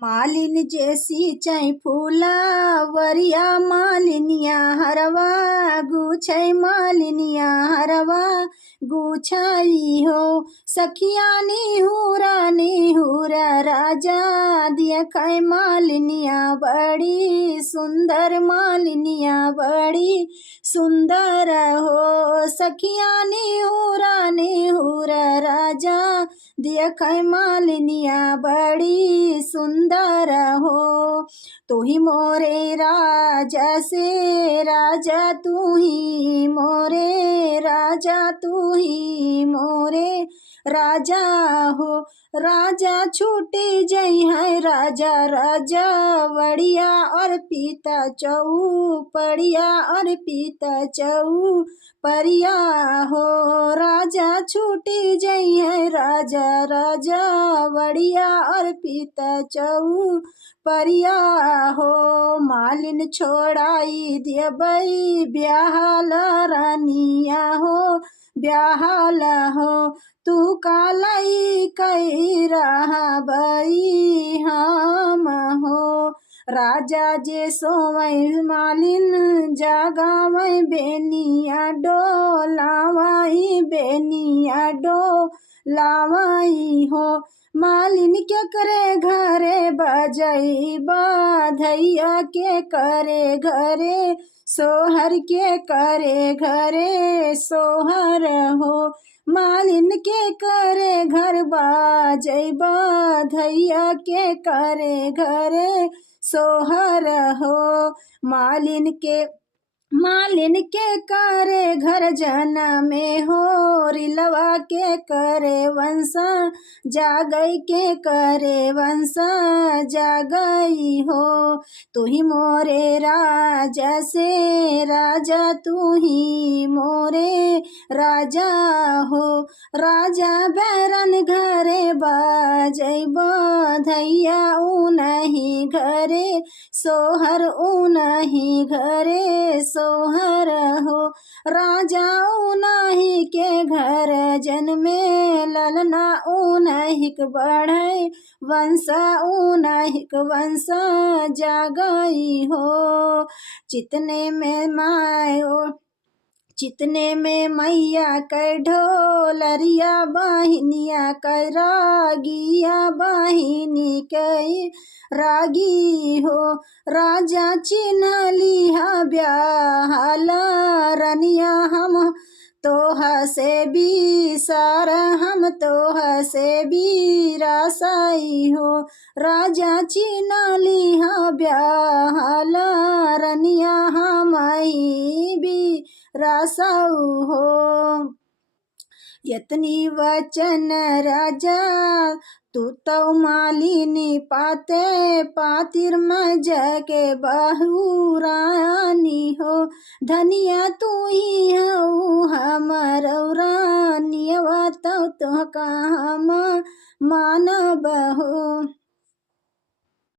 मालिन जैसी चै फूला वरिया मालिनिया हरवा गुछै मालिनिया हरवा गुछाई हो। सखियानी हुरा राजा दिया कै मालिनिया बड़ी सुंदर मालिनिया बड़ी सुंदर हो। सखियानी हुरा राजा दिया कै मालिनिया बड़ी सुंदर हो। तू ही मोरे राजा से राजा तू ही मोरे राजा तू ही मोरे राजा हो। राजा छूटी जई है राजा राजा वड़िया और पीता चऊ पड़िया और पीता चऊ परिया हो। राजा छूटी जई है राजा राजा वड़िया और पीता चऊ परिया हो। मालिन छोड़ाई दियबई ब्याहल रानिया हो ब्याहल हो। तू कालाई कई रहा बई हम हो। राजा जे सोवै मालिन जागावै बेनिया डोलावई बेनिया डोलावई हो। मालिन के करे घरे बजई बाधैया के करे घरे सोहर के करे घरे सोहर हो। मालिन के करे घर बाजई बाधैया के करे घरे सोहर हो। मालिन के करे घर जन में हो रिलवा के करे वंश जागई के करे वंश जागई हो। तू ही मोरे राजा से राजा तू ही मोरे राजा हो। राजा बैरन घरे बाजई बाधैया उनही घरे सोहर उनही घरे सोहर हो। राजा उनही के घर जन्मे ललना उनहिक बढ़ै वंश उनहिक वंश जागई हो। चितने में मैया कै ढोलरिया बहिनिया कै रागिया बहिनी कै रागी हो। राजा चिन्ह लिहा ब्याहल रनिया हम तोह से बिसार हम तोह से बिरासाई हो। राजा चिन्ह लिहा ब्याहल रनिया हम बिरासाऊ हो। यतनी वचन राजा तू तो मालिनी पाते पातिर मज के बहू रानी हो। धनिया तू ही हो हमर रानियवा तो का हम मानब हो।